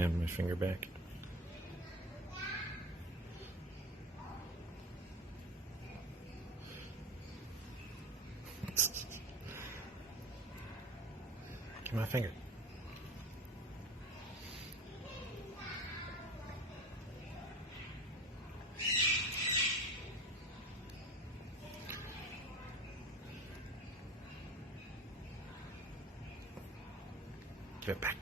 Can I have my finger back? Give me my finger. Give it back.